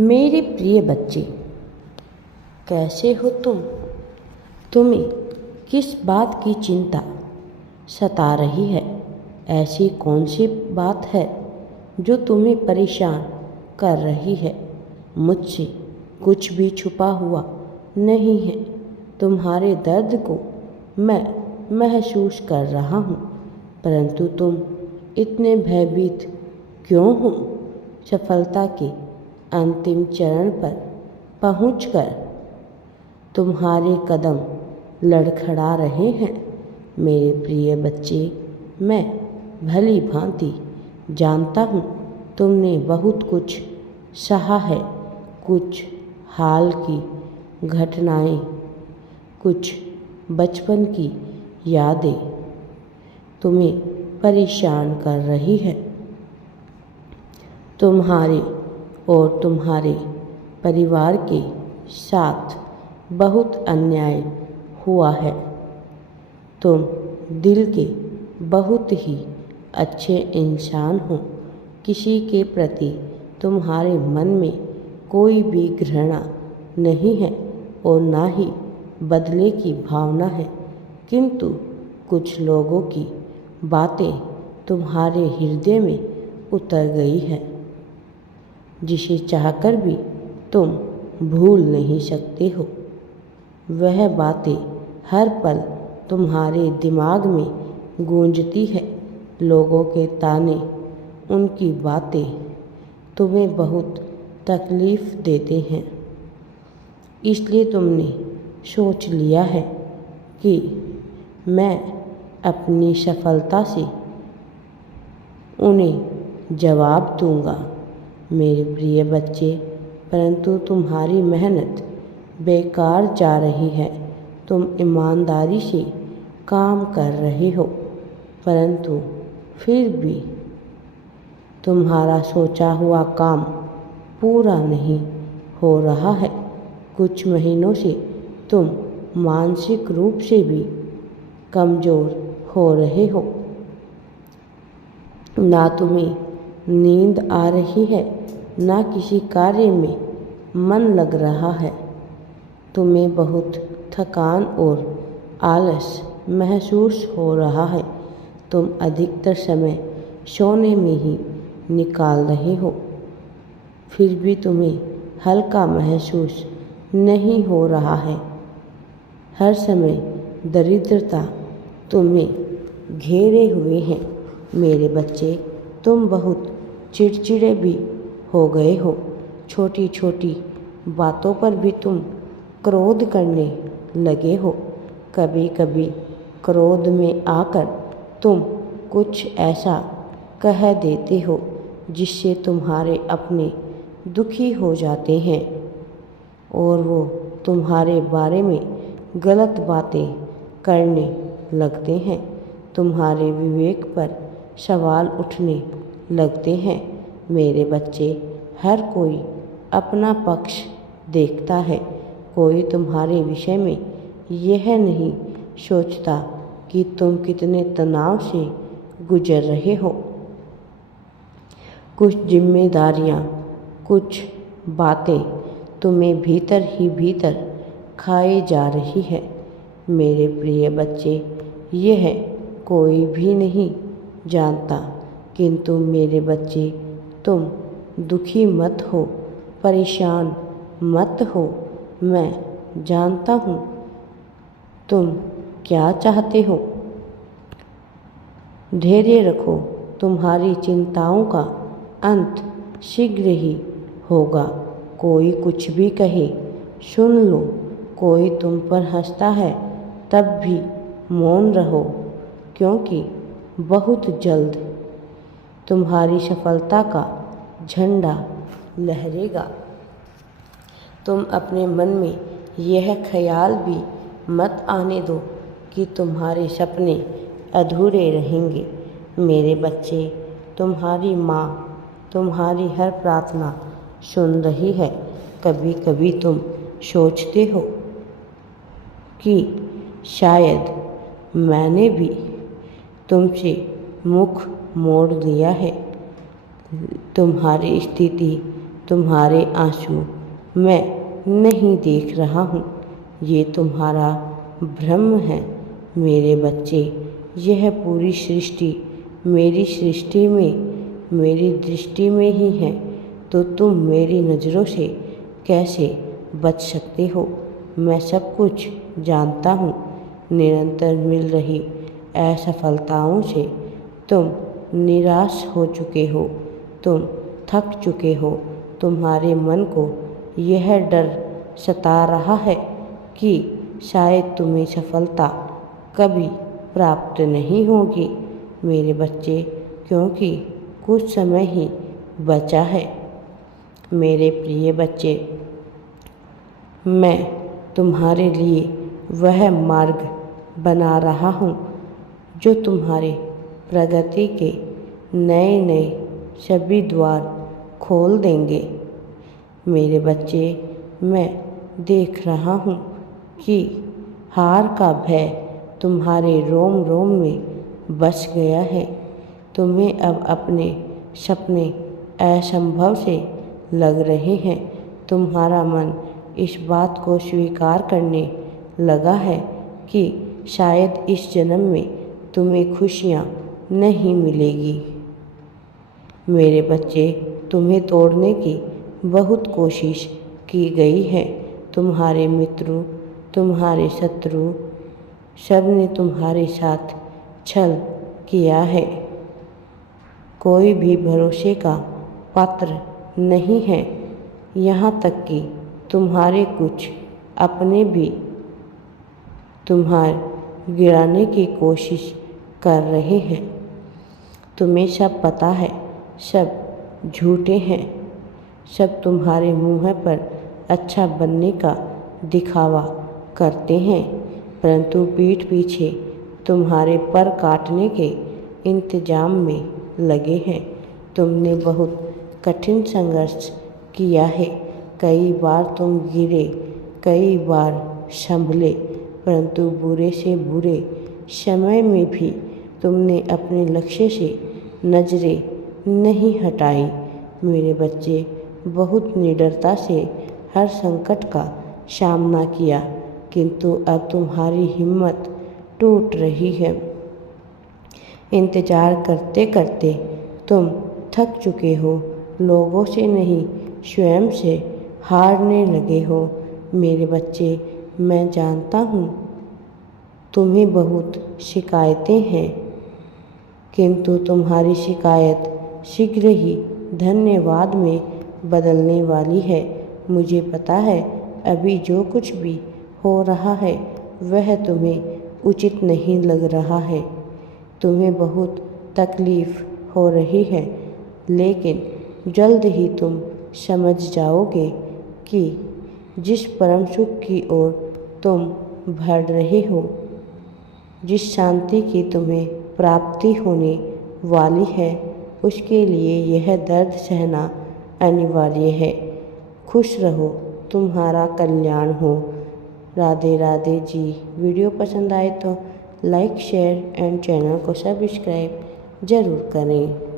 मेरे प्रिय बच्चे, कैसे हो तुम? तुम्हें किस बात की चिंता सता रही है? ऐसी कौन सी बात है जो तुम्हें परेशान कर रही है? मुझसे कुछ भी छुपा हुआ नहीं है। तुम्हारे दर्द को मैं महसूस कर रहा हूँ, परंतु तुम इतने भयभीत क्यों हो? सफलता के अंतिम चरण पर पहुंचकर तुम्हारे कदम लड़खड़ा रहे हैं। मेरे प्रिय बच्चे, मैं भली भांति जानता हूँ तुमने बहुत कुछ सहा है। कुछ हाल की घटनाएं, कुछ बचपन की यादें तुम्हें परेशान कर रही है। तुम्हारे और तुम्हारे परिवार के साथ बहुत अन्याय हुआ है। तुम दिल के बहुत ही अच्छे इंसान हो। किसी के प्रति तुम्हारे मन में कोई भी घृणा नहीं है और ना ही बदले की भावना है, किंतु कुछ लोगों की बातें तुम्हारे हृदय में उतर गई है, जिसे चाहकर भी तुम भूल नहीं सकते हो। वह बातें हर पल तुम्हारे दिमाग में गूंजती है। लोगों के ताने, उनकी बातें तुम्हें बहुत तकलीफ़ देते हैं। इसलिए तुमने सोच लिया है कि मैं अपनी सफलता से उन्हें जवाब दूंगा। मेरे प्रिय बच्चे, परंतु तुम्हारी मेहनत बेकार जा रही है। तुम ईमानदारी से काम कर रहे हो, परंतु फिर भी तुम्हारा सोचा हुआ काम पूरा नहीं हो रहा है। कुछ महीनों से तुम मानसिक रूप से भी कमज़ोर हो रहे हो। ना तुम्हें नींद आ रही है, ना किसी कार्य में मन लग रहा है। तुम्हें बहुत थकान और आलस महसूस हो रहा है। तुम अधिकतर समय सोने में ही निकाल रहे हो, फिर भी तुम्हें हल्का महसूस नहीं हो रहा है। हर समय दरिद्रता तुम्हें घेरे हुए हैं। मेरे बच्चे, तुम बहुत चिड़चिड़े भी हो गए हो। छोटी छोटी बातों पर भी तुम क्रोध करने लगे हो। कभी कभी क्रोध में आकर तुम कुछ ऐसा कह देते हो जिससे तुम्हारे अपने दुखी हो जाते हैं और वो तुम्हारे बारे में गलत बातें करने लगते हैं। तुम्हारे विवेक पर सवाल उठने लगते हैं। मेरे बच्चे, हर कोई अपना पक्ष देखता है। कोई तुम्हारे विषय में यह नहीं सोचता कि तुम कितने तनाव से गुजर रहे हो। कुछ जिम्मेदारियाँ, कुछ बातें तुम्हें भीतर ही भीतर खाए जा रही है। मेरे प्रिय बच्चे, यह कोई भी नहीं जानता, किंतु मेरे बच्चे, तुम दुखी मत हो, परेशान मत हो। मैं जानता हूँ तुम क्या चाहते हो। धैर्य रखो, तुम्हारी चिंताओं का अंत शीघ्र ही होगा। कोई कुछ भी कहे, सुन लो। कोई तुम पर हंसता है, तब भी मौन रहो, क्योंकि बहुत जल्द तुम्हारी सफलता का झंडा लहरेगा। तुम अपने मन में यह ख्याल भी मत आने दो कि तुम्हारे सपने अधूरे रहेंगे। मेरे बच्चे, तुम्हारी माँ तुम्हारी हर प्रार्थना सुन रही है। कभी कभी तुम सोचते हो कि शायद मैंने भी तुमसे मुख मोड़ लिया है। तुम्हारी स्थिति तुम्हारे आंसू मैं नहीं देख रहा हूँ, ये तुम्हारा भ्रम है। मेरे बच्चे, यह पूरी सृष्टि मेरी सृष्टि में, मेरी दृष्टि में ही है, तो तुम मेरी नज़रों से कैसे बच सकते हो? मैं सब कुछ जानता हूँ। निरंतर मिल रही असफलताओं से तुम निराश हो चुके हो, तुम थक चुके हो। तुम्हारे मन को यह डर सता रहा है कि शायद तुम्हें सफलता कभी प्राप्त नहीं होगी। मेरे बच्चे, क्योंकि कुछ समय ही बचा है। मेरे प्रिय बच्चे, मैं तुम्हारे लिए वह मार्ग बना रहा हूँ जो तुम्हारे प्रगति के नए नए सभी द्वार खोल देंगे। मेरे बच्चे, मैं देख रहा हूँ कि हार का भय तुम्हारे रोम रोम में बस गया है। तुम्हें अब अपने सपने असंभव से लग रहे हैं। तुम्हारा मन इस बात को स्वीकार करने लगा है कि शायद इस जन्म में तुम्हें खुशियाँ नहीं मिलेगी। मेरे बच्चे, तुम्हें तोड़ने की बहुत कोशिश की गई है। तुम्हारे मित्र, तुम्हारे शत्रु, सब ने तुम्हारे साथ छल किया है। कोई भी भरोसे का पात्र नहीं है। यहाँ तक कि तुम्हारे कुछ अपने भी तुम्हारे गिराने की कोशिश कर रहे हैं। तुम्हें सब पता है, सब झूठे हैं। सब तुम्हारे मुँह पर अच्छा बनने का दिखावा करते हैं, परंतु पीठ पीछे तुम्हारे पर काटने के इंतजाम में लगे हैं। तुमने बहुत कठिन संघर्ष किया है। कई बार तुम गिरे, कई बार संभले, परंतु बुरे से बुरे समय में भी तुमने अपने लक्ष्य से नजरें नहीं हटाई। मेरे बच्चे, बहुत निडरता से हर संकट का सामना किया, किंतु अब तुम्हारी हिम्मत टूट रही है। इंतजार करते करते तुम थक चुके हो। लोगों से नहीं, स्वयं से हारने लगे हो। मेरे बच्चे, मैं जानता हूँ तुम्हें बहुत शिकायतें हैं, किंतु तुम्हारी शिकायत शीघ्र ही धन्यवाद में बदलने वाली है। मुझे पता है अभी जो कुछ भी हो रहा है वह तुम्हें उचित नहीं लग रहा है। तुम्हें बहुत तकलीफ़ हो रही है, लेकिन जल्द ही तुम समझ जाओगे कि जिस परम सुख की ओर तुम बढ़ रहे हो, जिस शांति की तुम्हें प्राप्ति होने वाली है, उसके लिए यह दर्द सहना अनिवार्य है। खुश रहो, तुम्हारा कल्याण हो। राधे राधे जी। वीडियो पसंद आए तो लाइक, शेयर एंड चैनल को सब्सक्राइब ज़रूर करें।